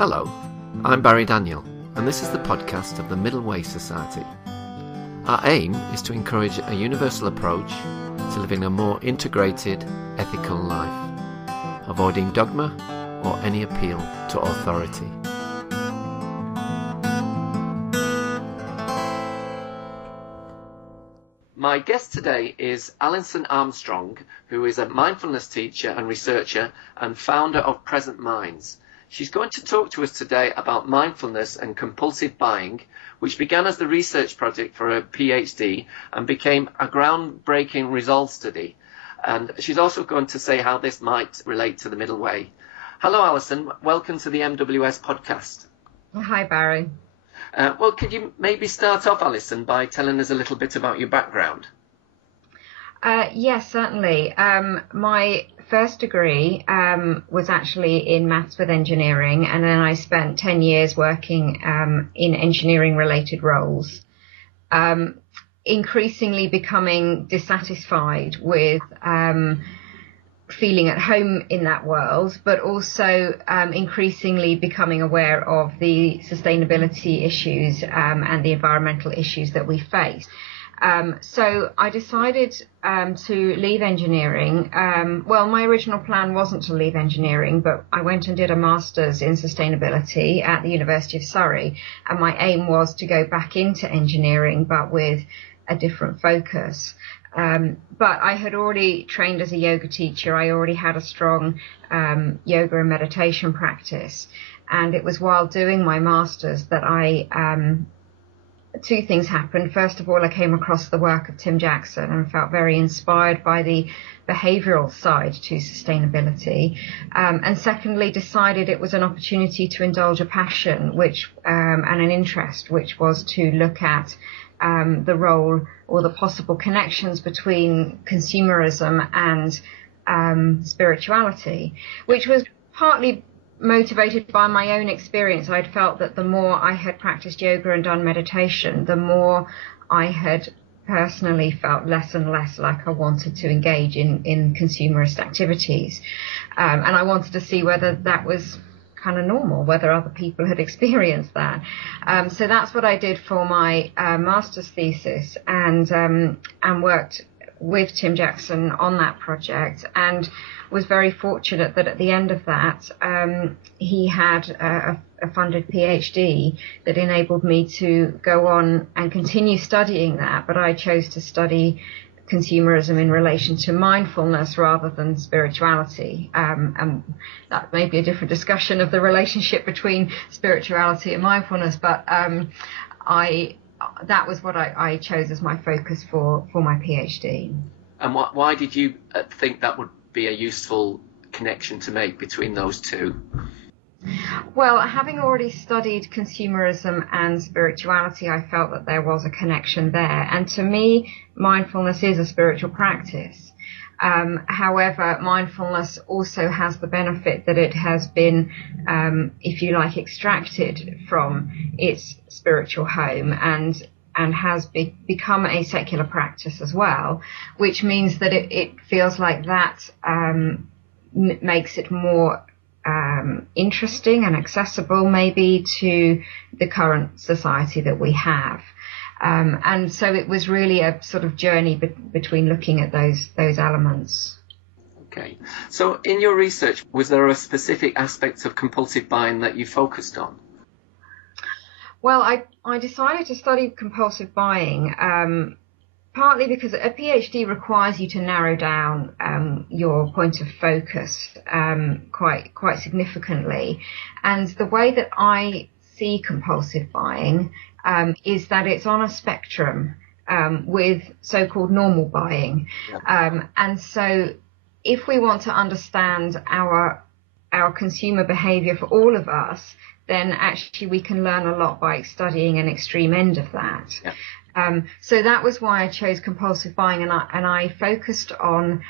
Hello, I'm Barry Daniel, and this is the podcast of the Middle Way Society. Our aim is to encourage a universal approach to living a more integrated, ethical life, avoiding dogma or any appeal to authority. My guest today is Alison Armstrong, who is a mindfulness teacher and researcher and founder of Present Minds. She's going to talk to us today about mindfulness and compulsive buying, which began as the research project for a PhD and became a groundbreaking results study. And she's also going to say how this might relate to the middle way. Hello, Alison. Welcome to the MWS podcast. Hi, Barry. Well, could you maybe start off, Alison, by telling us a little bit about your background? Yes, certainly. My first degree was actually in maths with engineering, and then I spent 10 years working in engineering-related roles, increasingly becoming dissatisfied with feeling at home in that world, but also increasingly becoming aware of the sustainability issues and the environmental issues that we face. So I decided to leave engineering. Well, my original plan wasn't to leave engineering, but I went and did a master's in sustainability at the University of Surrey, and my aim was to go back into engineering, but with a different focus. But I had already trained as a yoga teacher. I already had a strong yoga and meditation practice. And it was while doing my master's that two things happened. First of all, I came across the work of Tim Jackson and felt very inspired by the behavioural side to sustainability. And secondly, decided it was an opportunity to indulge a passion and an interest, which was to look at the role or the possible connections between consumerism and spirituality, which was partly motivated by my own experience. I'd felt that the more I had practiced yoga and done meditation, the more I had personally felt less and less like I wanted to engage in consumerist activities. And I wanted to see whether that was kind of normal, whether other people had experienced that. So that's what I did for my master's thesis, and worked with Tim Jackson on that project, and was very fortunate that at the end of that he had a funded PhD that enabled me to go on and continue studying that, but I chose to study consumerism in relation to mindfulness rather than spirituality. And that may be a different discussion of the relationship between spirituality and mindfulness, but that was what I chose as my focus for my PhD. And why did you think that would be a useful connection to make between those two? Well, having already studied consumerism and spirituality, I felt that there was a connection there. And to me, mindfulness is a spiritual practice. However, mindfulness also has the benefit that it has been, if you like, extracted from its spiritual home and has become a secular practice as well, which means that it feels like that makes it more interesting and accessible maybe to the current society that we have. And so it was really a sort of journey between looking at those elements. Okay. So in your research, was there a specific aspect of compulsive buying that you focused on? Well, I decided to study compulsive buying partly because a PhD requires you to narrow down your point of focus quite significantly. And the way that I see compulsive buying is that it's on a spectrum with so-called normal buying. And so if we want to understand our consumer behavior for all of us, then actually we can learn a lot by studying an extreme end of that. Yeah. So that was why I chose compulsive buying, and I focused on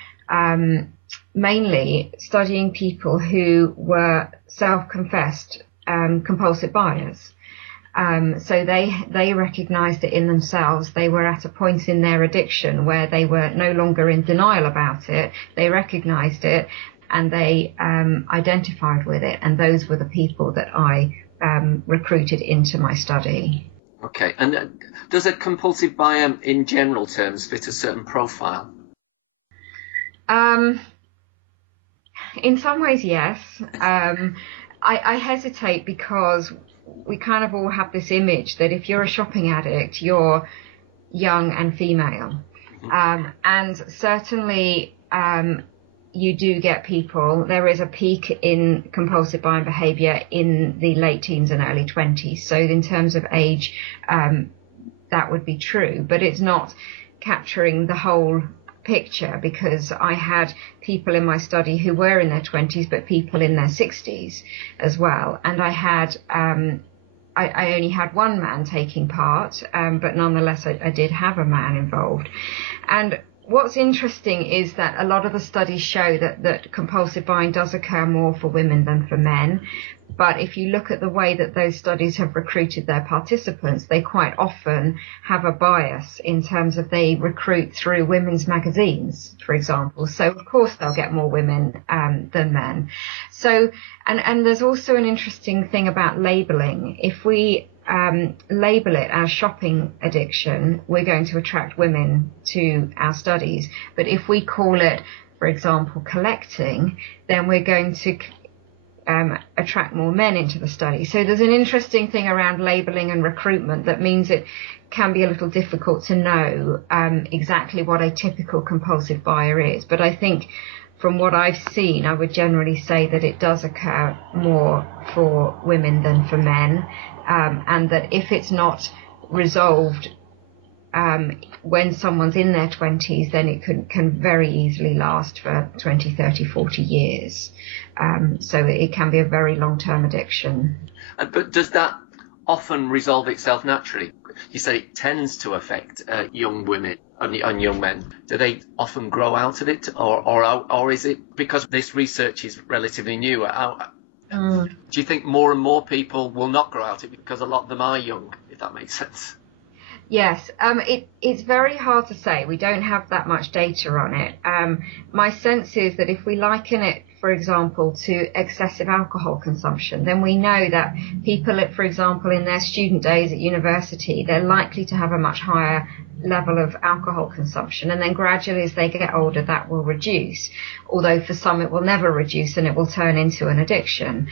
mainly studying people who were self-confessed compulsive buyers. So they recognized it in themselves. They were at a point in their addiction where they were no longer in denial about it. They recognized it, and they identified with it, and those were the people that I recruited into my study. Okay, and does a compulsive buyer in general terms fit a certain profile? In some ways, yes. I hesitate because we kind of all have this image that if you're a shopping addict, you're young and female. And certainly you do get people. There is a peak in compulsive buying behaviour in the late teens and early 20s. So in terms of age, that would be true. But it's not capturing the whole picture, because I had people in my study who were in their 20s, but people in their 60s as well. And I had I only had one man taking part, but nonetheless I did have a man involved. And what's interesting is that a lot of the studies show that compulsive buying does occur more for women than for men. But if you look at the way that those studies have recruited their participants, they quite often have a bias in terms of they recruit through women's magazines, for example. So of course they'll get more women than men. So, and there's also an interesting thing about labeling. If we label it as shopping addiction, we're going to attract women to our studies. But if we call it, for example, collecting, then we're going to attract more men into the study. So there's an interesting thing around labeling and recruitment that means it can be a little difficult to know exactly what a typical compulsive buyer is. But I think from what I've seen, I would generally say that it does occur more for women than for men, and that if it's not resolved when someone's in their 20s, then it can very easily last for 20, 30, 40 years. So it can be a very long-term addiction. But does that often resolve itself naturally? You say it tends to affect young women and young men. Do they often grow out of it, or is it because this research is relatively new? Do you think more and more people will not grow out of it because a lot of them are young, if that makes sense? Yes, it's very hard to say. We don't have that much data on it. My sense is that if we liken it, for example, to excessive alcohol consumption, then we know that people, for example, in their student days at university, they're likely to have a much higher level of alcohol consumption, and then gradually as they get older that will reduce, although for some it will never reduce and it will turn into an addiction.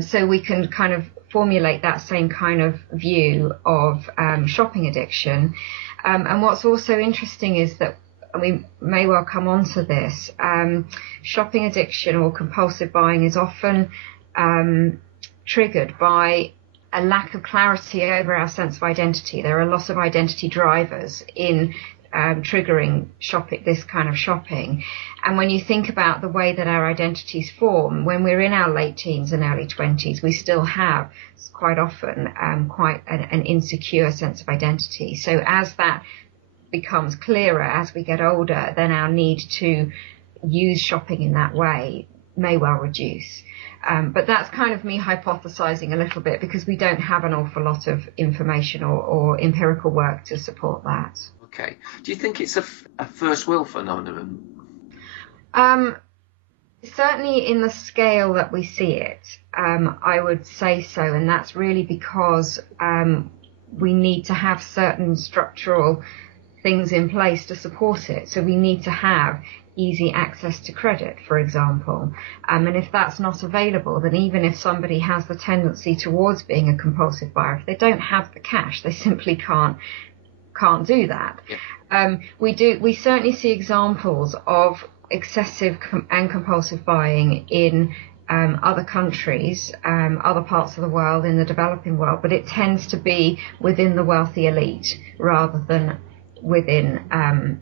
So we can kind of formulate that same kind of view of shopping addiction. And what's also interesting is that, and we may well come on to this, shopping addiction or compulsive buying is often triggered by a lack of clarity over our sense of identity. There are a lot of identity drivers in triggering this kind of shopping. And when you think about the way that our identities form, when we're in our late teens and early 20s, we still have quite often quite an insecure sense of identity. So as that becomes clearer as we get older, then our need to use shopping in that way may well reduce. But that's kind of me hypothesizing a little bit because we don't have an awful lot of information or empirical work to support that. Okay. Do you think it's a first will phenomenon? Certainly in the scale that we see it, I would say so. And that's really because we need to have certain structural things in place to support it. So we need to have easy access to credit, for example. And if that's not available, then even if somebody has the tendency towards being a compulsive buyer, if they don't have the cash, they simply can't do that. Yeah. We certainly see examples of excessive and compulsive buying in other countries, other parts of the world, in the developing world, but it tends to be within the wealthy elite rather than within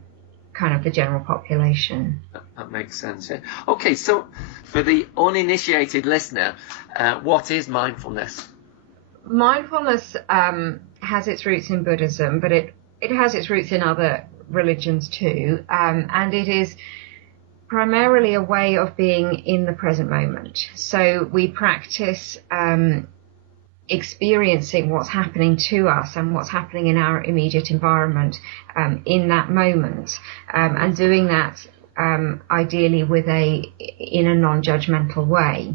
kind of the general population. That makes sense. Yeah. Okay, so for the uninitiated listener, what is mindfulness? Mindfulness has its roots in Buddhism, but it has its roots in other religions too, and it is primarily a way of being in the present moment. So we practice experiencing what's happening to us and what's happening in our immediate environment in that moment, and doing that ideally in a non-judgmental way.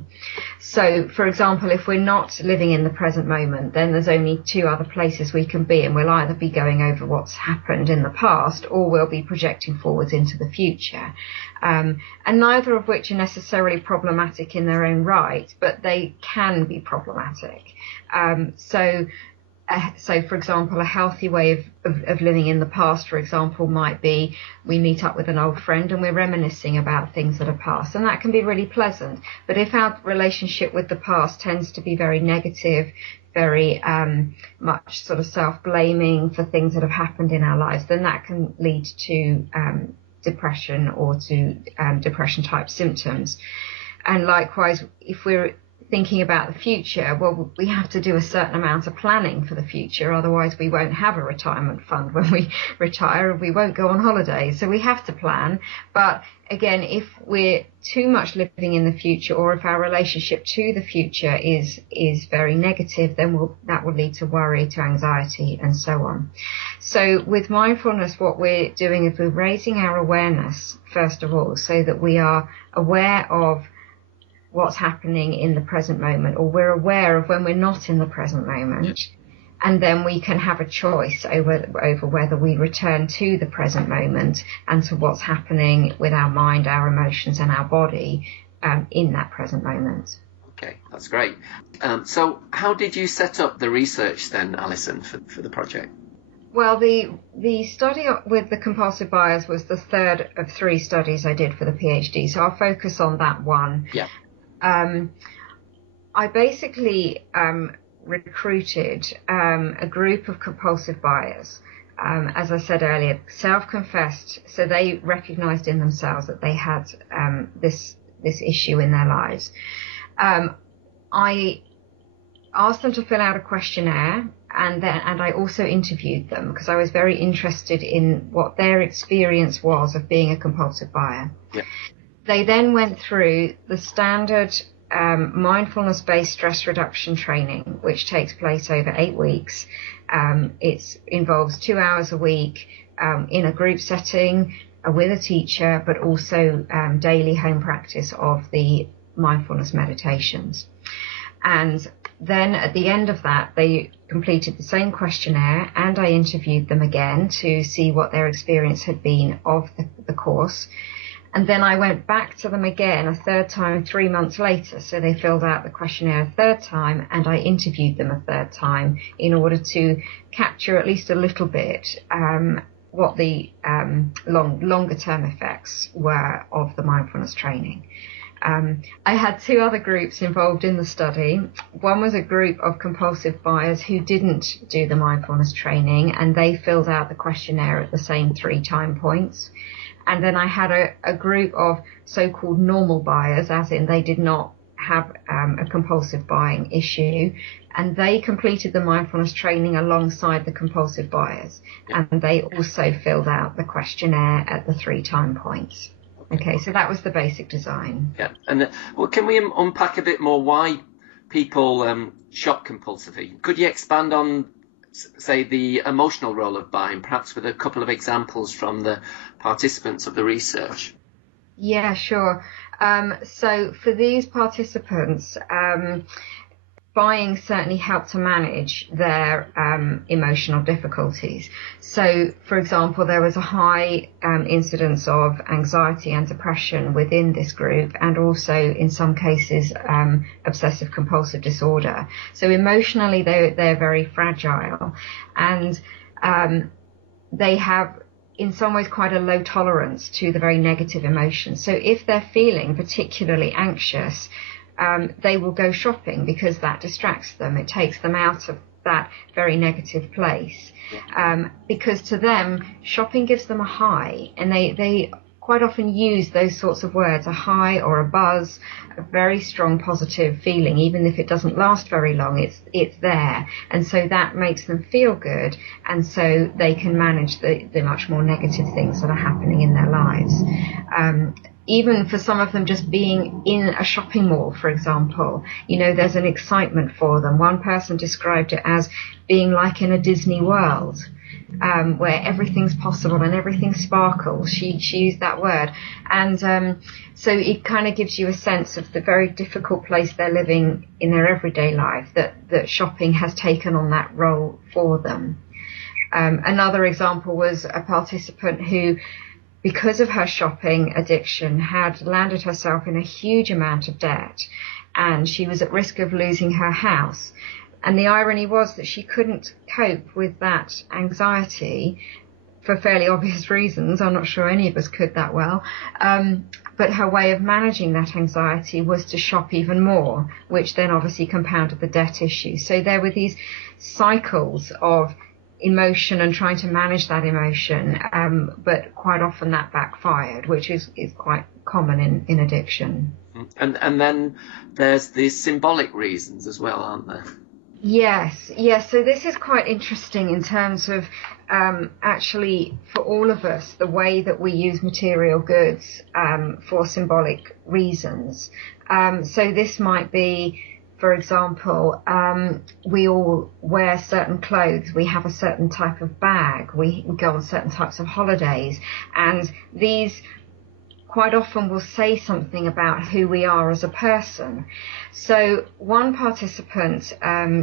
So, for example, if we're not living in the present moment, then there's only two other places we can be, and we'll either be going over what's happened in the past, or we'll be projecting forwards into the future. And neither of which are necessarily problematic in their own right, but they can be problematic. So, for example, a healthy way of living in the past, for example, might be we meet up with an old friend and we're reminiscing about things that are past. And that can be really pleasant. But if our relationship with the past tends to be very negative, very much sort of self-blaming for things that have happened in our lives, then that can lead to depression or to depression-type symptoms. And likewise, if we're thinking about the future, well, we have to do a certain amount of planning for the future, otherwise we won't have a retirement fund when we retire, and we won't go on holiday. So we have to plan. But again, if we're too much living in the future, or if our relationship to the future is very negative, then that will lead to worry, to anxiety, and so on. So with mindfulness, what we're doing is we're raising our awareness, first of all, so that we are aware of what's happening in the present moment, or we're aware of when we're not in the present moment. And then we can have a choice over whether we return to the present moment and to what's happening with our mind, our emotions, and our body in that present moment. Okay, that's great. So how did you set up the research then, Alison, for the project? Well, the study with the compulsive buyers was the third of three studies I did for the PhD, so I'll focus on that one. Yeah. I basically recruited a group of compulsive buyers, as I said earlier, self-confessed, so they recognized in themselves that they had this issue in their lives. I asked them to fill out a questionnaire, and I also interviewed them because I was very interested in what their experience was of being a compulsive buyer. Yeah. They then went through the standard mindfulness-based stress reduction training, which takes place over 8 weeks. It involves 2 hours a week in a group setting with a teacher, but also daily home practice of the mindfulness meditations. And then at the end of that, they completed the same questionnaire, and I interviewed them again to see what their experience had been of the course. And then I went back to them again a third time 3 months later. So they filled out the questionnaire a third time, and I interviewed them a third time in order to capture at least a little bit what the longer term effects were of the mindfulness training. I had two other groups involved in the study. One was a group of compulsive buyers who didn't do the mindfulness training, and they filled out the questionnaire at the same 3 time points. And then I had a group of so-called normal buyers, as in they did not have a compulsive buying issue, and they completed the mindfulness training alongside the compulsive buyers, and they also filled out the questionnaire at the 3 time points. Okay, so that was the basic design. Yeah, and can we unpack a bit more why people shop compulsively? Could you expand on, say, the emotional role of buying, perhaps with a couple of examples from the participants of the research? Yeah, sure. So for these participants, buying certainly helped to manage their emotional difficulties. So, for example, there was a high incidence of anxiety and depression within this group, and also in some cases obsessive compulsive disorder. So emotionally they're very fragile, and they have in some ways quite a low tolerance to the very negative emotions. So if they're feeling particularly anxious, they will go shopping because that distracts them. It takes them out of that very negative place. Because to them, shopping gives them a high, and they quite often use those sorts of words, a high or a buzz, a very strong positive feeling. Even if it doesn't last very long, it's there. And so that makes them feel good, and so they can manage the much more negative things that are happening in their lives. Even for some of them, just being in a shopping mall, for example, there's an excitement for them. One person described it as being like in a Disney world. where everything's possible and everything sparkles. She used that word. And so it kind of gives you a sense of the very difficult place they're living in their everyday life, that shopping has taken on that role for them. Another example was a participant who, because of her shopping addiction, had landed herself in a huge amount of debt, and she was at risk of losing her house. And the irony was that she couldn't cope with that anxiety for fairly obvious reasons. I'm not sure any of us could that well. But her way of managing that anxiety was to shop even more, which then obviously compounded the debt issue. So there were these cycles of emotion and trying to manage that emotion, but quite often that backfired, which is quite common in addiction. And then there's the symbolic reasons as well, aren't there? Yes. So this is quite interesting in terms of actually, for all of us, the way that we use material goods for symbolic reasons. So this might be, for example, we all wear certain clothes, we have a certain type of bag, we go on certain types of holidays, and these quite often will say something about who we are as a person. So one participant,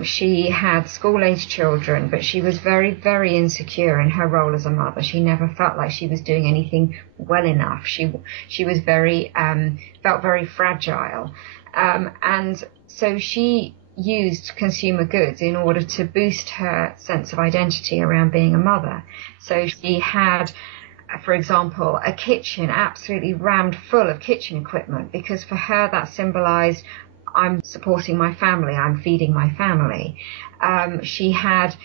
she had school-age children, but she was very, very insecure in her role as a mother. She never felt like she was doing anything well enough. She was very, felt very fragile. And so she used consumer goods in order to boost her sense of identity around being a mother. So she had, for example, a kitchen absolutely rammed full of kitchen equipment, because for her that symbolized, I'm supporting my family, I'm feeding my family. She had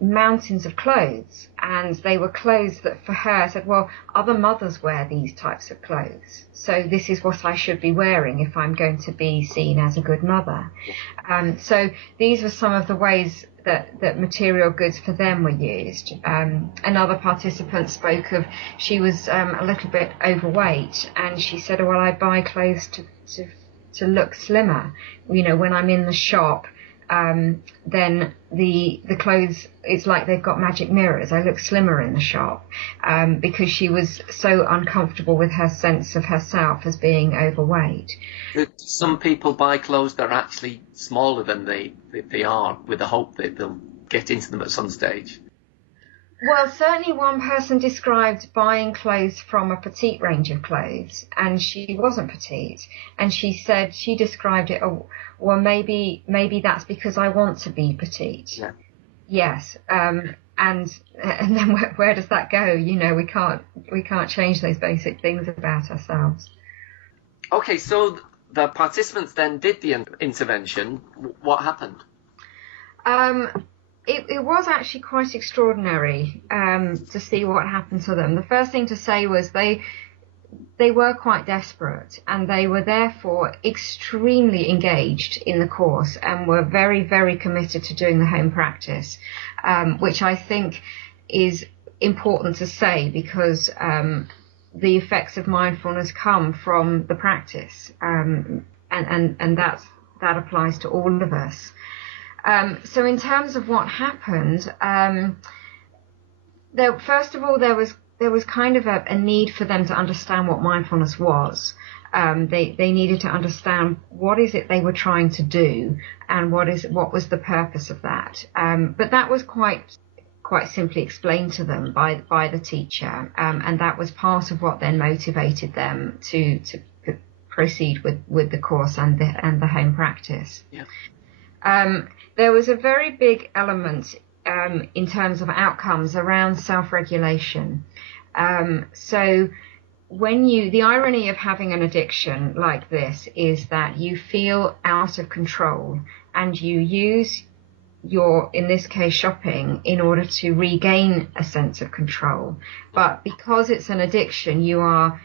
mountains of clothes, and they were clothes that for her said, well, other mothers wear these types of clothes, so this is what I should be wearing if I'm going to be seen as a good mother. So these were some of the ways that material goods for them were used. Another participant spoke of, she was a little bit overweight, and she said, well, I buy clothes to look slimmer. You know, when I'm in the shop, then the clothes, it's like they've got magic mirrors. I look slimmer in the shop, because she was so uncomfortable with her sense of herself as being overweight. Some people buy clothes that are actually smaller than they are, with the hope that they'll get into them at some stage. Well, certainly one person described buying clothes from a petite range of clothes, and she wasn't petite. And she said, she described it, well, maybe that's because I want to be petite. Yeah. Yes. And then where does that go? You know, we can't change those basic things about ourselves. Okay, so the participants then did the intervention. What happened? It was actually quite extraordinary to see what happened to them. The first thing to say was they were quite desperate, and they were therefore extremely engaged in the course and were very, very committed to doing the home practice, which I think is important to say, because the effects of mindfulness come from the practice, and that applies to all of us. So in terms of what happened, first of all, there was kind of a need for them to understand what mindfulness was. They needed to understand what is it they were trying to do, and what was the purpose of that. But that was quite simply explained to them by the teacher, and that was part of what then motivated them to proceed with the course and the home practice. Yeah. There was a very big element in terms of outcomes around self-regulation. So the irony of having an addiction like this is that you feel out of control, and you use in this case, shopping, in order to regain a sense of control. But because it's an addiction, you are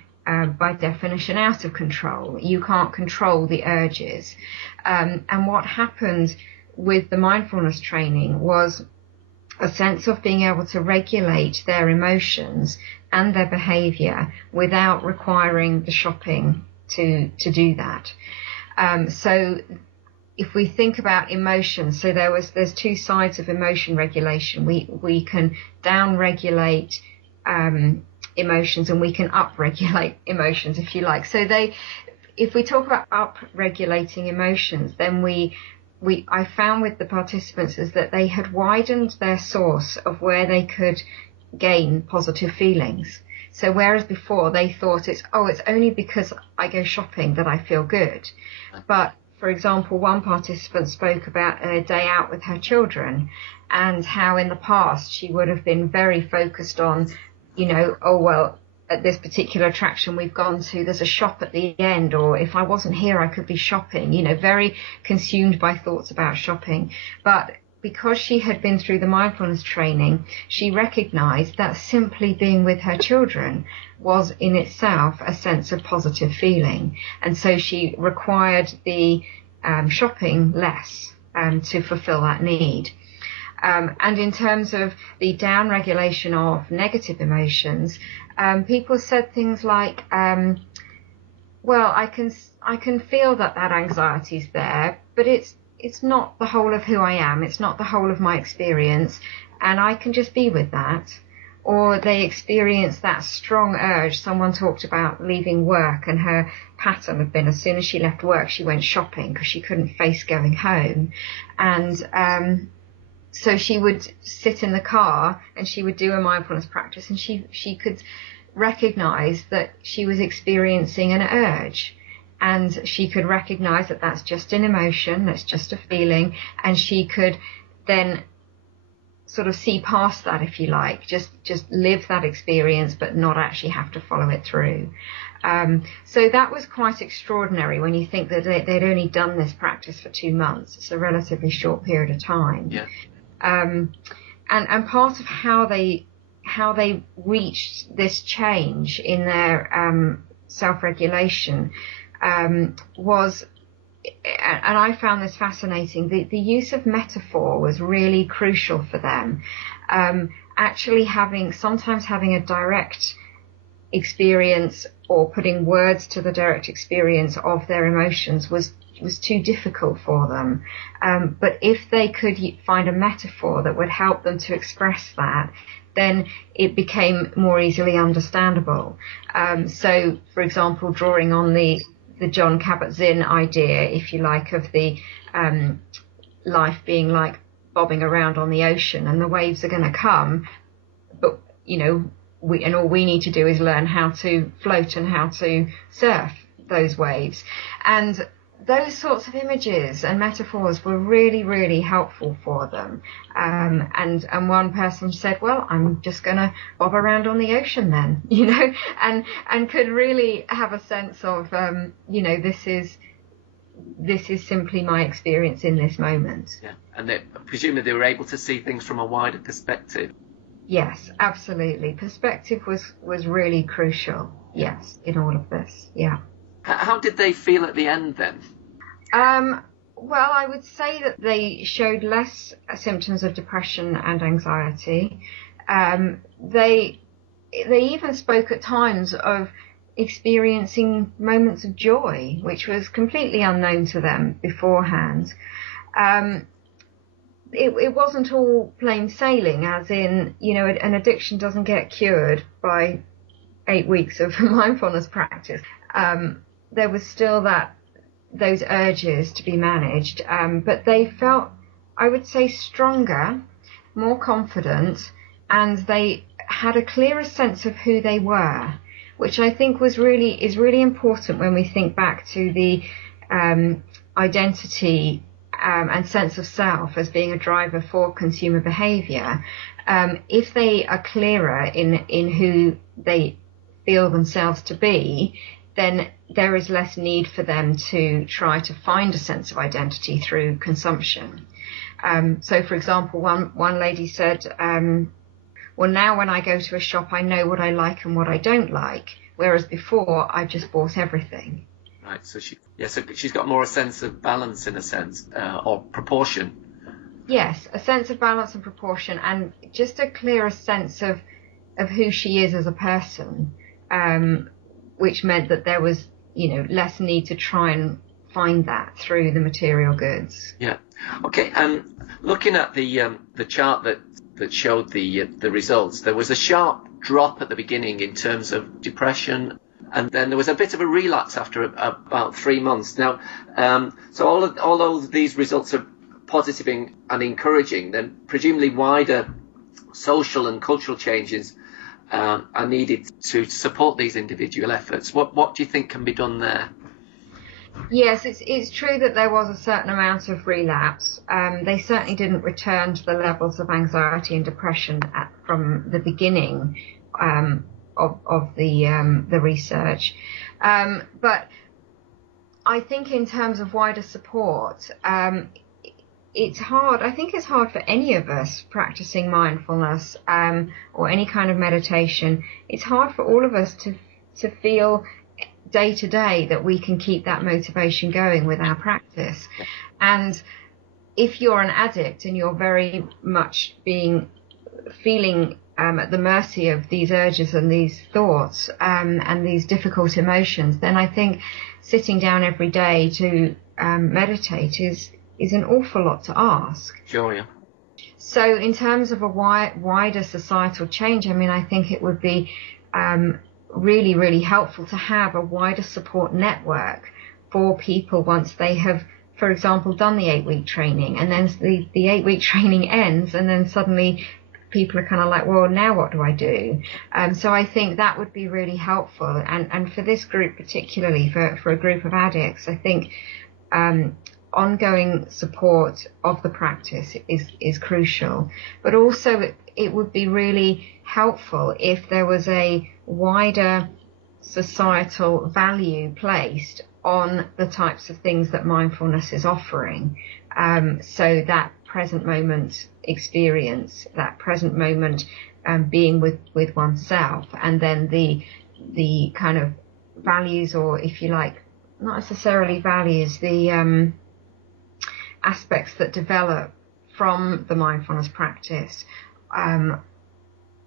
by definition out of control. You can't control the urges. And what happened with the mindfulness training was a sense of being able to regulate their emotions and their behavior without requiring the shopping to do that. So if we think about emotion, so there's two sides of emotion regulation. We can down regulate emotions, and we can up regulate emotions, if you like. So if we talk about up regulating emotions, then I found with the participants is that they had widened their source of where they could gain positive feelings. So whereas before they thought it's only because I go shopping that I feel good. But for example, one participant spoke about a day out with her children and how in the past she would have been very focused on, at this particular attraction we've gone to, there's a shop at the end, or if I wasn't here, I could be shopping, very consumed by thoughts about shopping. But because she had been through the mindfulness training, she recognized that simply being with her children was in itself a sense of positive feeling. And so she required the shopping less to fulfill that need. And in terms of the down-regulation of negative emotions, people said things like, well, I can feel that anxiety's there, but it's not the whole of who I am. It's not the whole of my experience, and I can just be with that. Or they experience that strong urge. Someone talked about leaving work, and her pattern had been as soon as she left work, she went shopping because she couldn't face going home. And so she would sit in the car and she would do a mindfulness practice, and she could recognize that she was experiencing an urge. And she could recognize that that's just an emotion, that's just a feeling, and she could then sort of see past that, if you like, just live that experience, but not actually have to follow it through. So that was quite extraordinary when you think that they'd only done this practice for 2 months. It's a relatively short period of time. Yeah. And part of how they reached this change in their self-regulation was, and I found this fascinating, the use of metaphor was really crucial for them. Actually sometimes having a direct experience or putting words to the direct experience of their emotions was too difficult for them. But if they could find a metaphor that would help them to express that, then it became more easily understandable. So, for example, drawing on the Jon Kabat-Zinn idea, if you like, of the life being like bobbing around on the ocean, and the waves are going to come, but all we need to do is learn how to float and how to surf those waves. And those sorts of images and metaphors were really, really helpful for them. And one person said, well, I'm just going to bob around on the ocean then, and could really have a sense of, this is simply my experience in this moment. Yeah, and presumably they were able to see things from a wider perspective. Yes, absolutely. Perspective was really crucial. Yes, in all of this. Yeah. How did they feel at the end then? Well, I would say that they showed less symptoms of depression and anxiety. They even spoke at times of experiencing moments of joy, which was completely unknown to them beforehand. It wasn't all plain sailing, as in, an addiction doesn't get cured by 8 weeks of mindfulness practice. There was still those urges to be managed, but they felt, I would say, stronger, more confident, and they had a clearer sense of who they were, which I think is really important when we think back to the identity and sense of self as being a driver for consumer behaviour. If they are clearer in who they feel themselves to be, then there is less need for them to try to find a sense of identity through consumption. So, for example, one lady said, well, now when I go to a shop, I know what I like and what I don't like, whereas before I just bought everything. Right, so she's got more a sense of balance, in a sense, or proportion. Yes, a sense of balance and proportion, and just a clearer sense of who she is as a person, which meant that there was, less need to try and find that through the material goods. Yeah. Okay. Looking at the chart that showed the results, there was a sharp drop at the beginning in terms of depression, and then there was a bit of a relapse after about 3 months. Now, so although these results are positive and encouraging, then presumably wider social and cultural changes are needed to support these individual efforts. What do you think can be done there? Yes, it's true that there was a certain amount of relapse. They certainly didn't return to the levels of anxiety and depression from the beginning of the research. But I think in terms of wider support, it's hard. I think it's hard for any of us practicing mindfulness or any kind of meditation. It's hard for all of us to feel day to day that we can keep that motivation going with our practice. And if you're an addict and you're very much feeling at the mercy of these urges and these thoughts and these difficult emotions, then I think sitting down every day to meditate is an awful lot to ask. Sure, yeah. So in terms of a wider societal change, I mean, I think it would be really, really helpful to have a wider support network for people once they have, for example, done the 8-week training, and then the 8-week training ends, and then suddenly people are kind of like, well, now what do I do? So I think that would be really helpful. And for this group particularly, for a group of addicts, I think ongoing support of the practice is crucial. But also it would be really helpful if there was a wider societal value placed on the types of things that mindfulness is offering. So that present moment experience, that present moment being with oneself, and then the kind of values, or if you like, not necessarily values, the aspects that develop from the mindfulness practice,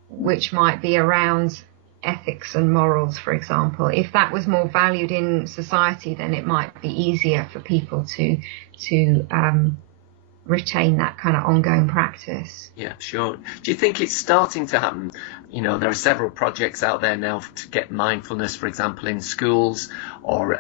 which might be around ethics and morals, for example. If that was more valued in society, then it might be easier for people to retain that kind of ongoing practice. Yeah, sure. Do you think it's starting to happen? You know, there are several projects out there now to get mindfulness, for example, in schools, or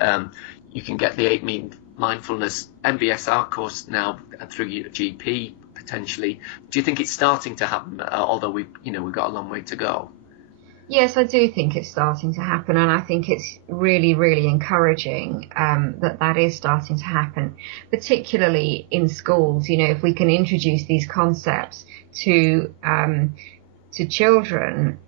you can get the 8-week mindfulness MBSR course now through your GP potentially. Do you think it's starting to happen, although we've got a long way to go? Yes, I do think it's starting to happen, and I think it's really, really encouraging that is starting to happen, particularly in schools. You know, if we can introduce these concepts to children,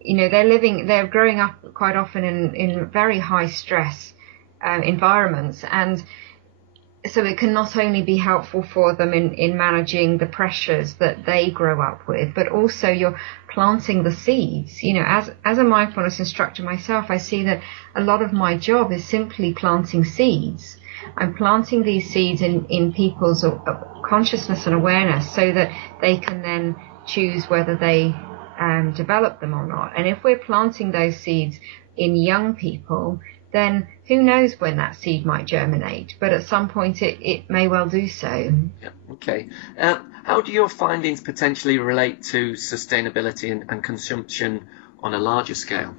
you know, they're growing up quite often in very high stress environments, and so it can not only be helpful for them in managing the pressures that they grow up with, but also you're planting the seeds. You know, as a mindfulness instructor myself, I see that a lot of my job is simply planting seeds. I'm planting these seeds in people's consciousness and awareness so that they can then choose whether they develop them or not. And if we're planting those seeds in young people, then who knows when that seed might germinate, but at some point it may well do so. Yeah, okay. How do your findings potentially relate to sustainability and consumption on a larger scale?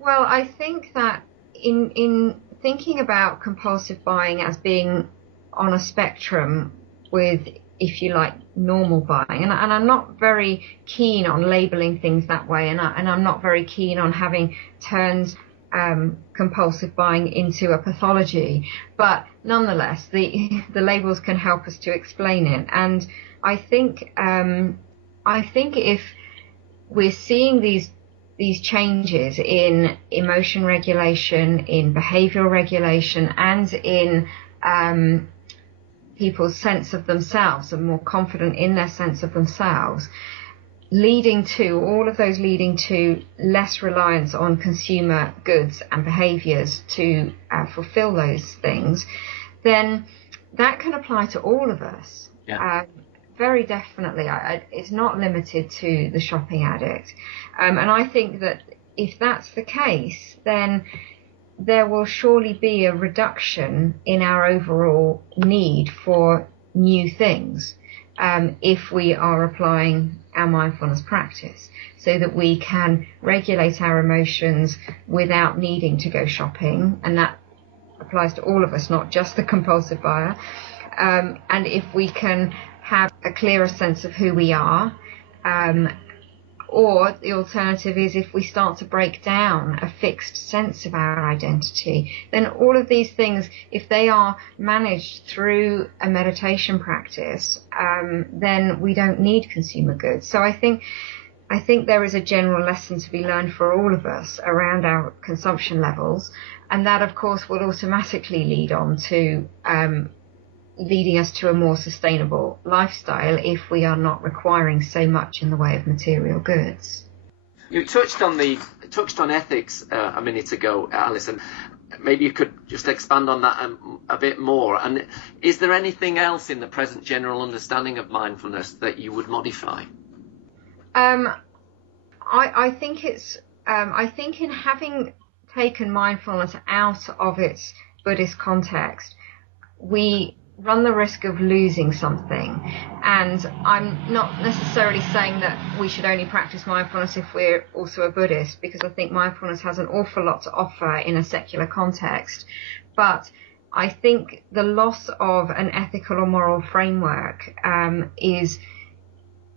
Well, I think that in thinking about compulsive buying as being on a spectrum with, if you like, normal buying, and I'm not very keen on labelling things that way, and I'm not very keen on having turned compulsive buying into a pathology, but nonetheless the labels can help us to explain it. And I think if we're seeing these changes in emotion regulation, in behavioural regulation, and in people's sense of themselves, and more confident in their sense of themselves, leading to less reliance on consumer goods and behaviours to fulfil those things, then that can apply to all of us. Yeah. Very definitely. It's not limited to the shopping addict. And I think that if that's the case, then there will surely be a reduction in our overall need for new things if we are applying our mindfulness practice, so that we can regulate our emotions without needing to go shopping. And that applies to all of us, not just the compulsive buyer. And if we can have a clearer sense of who we are, or the alternative is if we start to break down a fixed sense of our identity, then all of these things, if they are managed through a meditation practice, then we don't need consumer goods. So I think there is a general lesson to be learned for all of us around our consumption levels, and that of course will automatically lead on to leading us to a more sustainable lifestyle if we are not requiring so much in the way of material goods. You touched on ethics a minute ago, Alison. Maybe you could just expand on that a bit more. And is there anything else in the present general understanding of mindfulness that you would modify? I think in having taken mindfulness out of its Buddhist context, we run the risk of losing something. And I'm not necessarily saying that we should only practice mindfulness if we're also a Buddhist, because I think mindfulness has an awful lot to offer in a secular context. But I think the loss of an ethical or moral framework is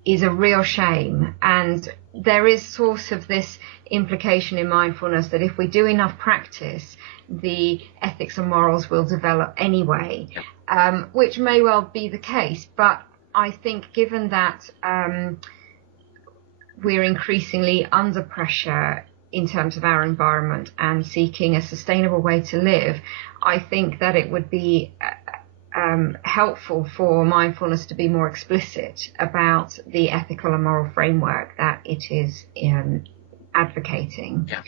a real shame. And there is sort of this implication in mindfulness that if we do enough practice, the ethics and morals will develop anyway, which may well be the case. But I think given that we're increasingly under pressure in terms of our environment and seeking a sustainable way to live, I think that it would be helpful for mindfulness to be more explicit about the ethical and moral framework that it is advocating. Yeah.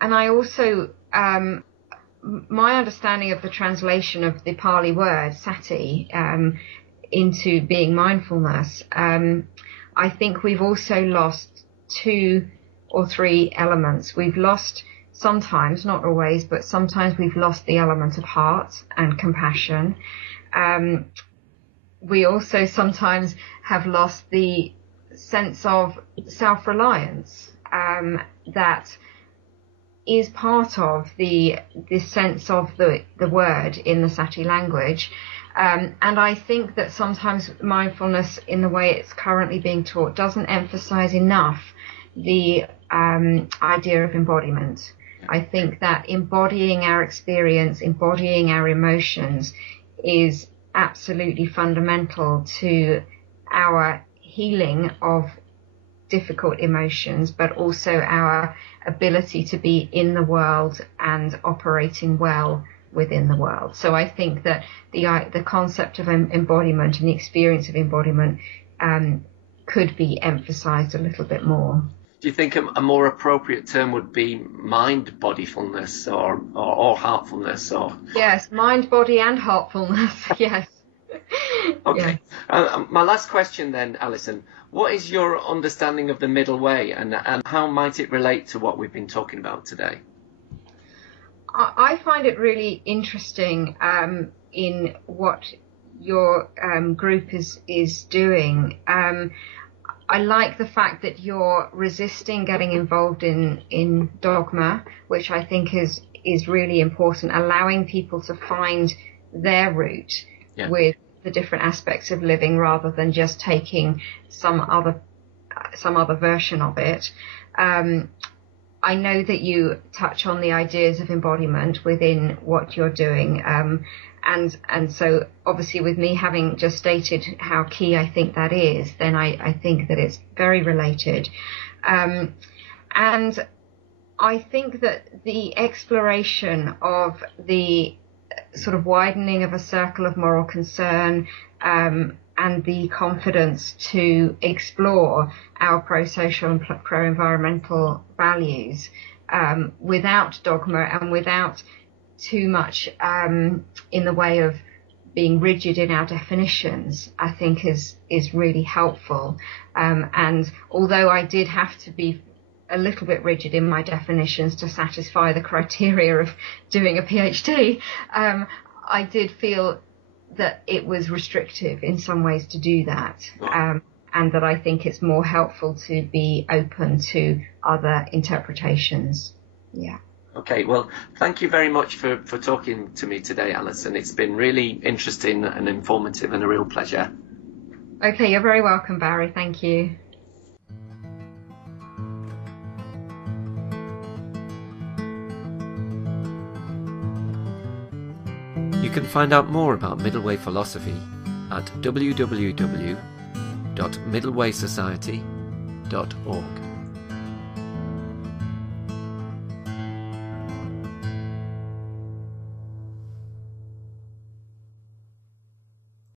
And I also, my understanding of the translation of the Pali word sati into being mindfulness, I think we've also lost 2 or 3 elements. We've lost sometimes, not always, but sometimes we've lost the element of heart and compassion. We also sometimes have lost the sense of self-reliance that is part of the sense of the word in the Sati language. And I think that sometimes mindfulness, in the way it's currently being taught, doesn't emphasize enough the idea of embodiment. I think that embodying our experience, embodying our emotions is absolutely fundamental to our healing of difficult emotions, but also our ability to be in the world and operating well within the world. So I think that the concept of embodiment and the experience of embodiment could be emphasized a little bit more. Do you think a more appropriate term would be mind-bodyfulness or heartfulness? Or Yes, mind, body and heartfulness, yes. Okay. Yes. My last question then, Alison, what is your understanding of the middle way, and how might it relate to what we've been talking about today? I find it really interesting in what your group is doing. I like the fact that you're resisting getting involved in dogma, which I think is really important, allowing people to find their route with the different aspects of living rather than just taking some other version of it. I know that you touch on the ideas of embodiment within what you're doing. And so obviously with me having just stated how key I think that is, then I think that it's very related. And I think that the exploration of the sort of widening of a circle of moral concern, and the confidence to explore our pro-social and pro-environmental values, without dogma and without too much in the way of being rigid in our definitions, I think is really helpful. And although I did have to be a little bit rigid in my definitions to satisfy the criteria of doing a PhD, I did feel that it was restrictive in some ways to do that. And that I think it's more helpful to be open to other interpretations. Yeah. Okay, well, thank you very much for talking to me today, Alison. It's been really interesting and informative and a real pleasure. Okay, you're very welcome, Barry. Thank you. You can find out more about Middle Way philosophy at www.middlewaysociety.org.